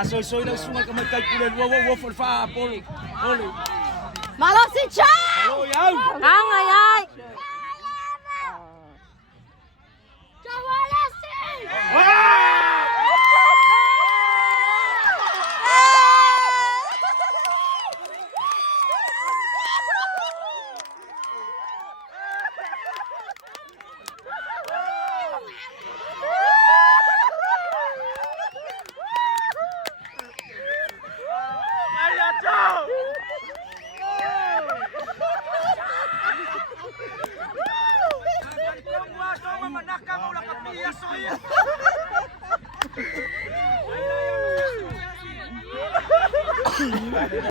Asoy-soy lang sungai ka magkalkulan. Wow, for fa, polo. Malo si Cha! Hello, yaw! Ang ayay! Ualesi! Manakang ulang kapiya, soy!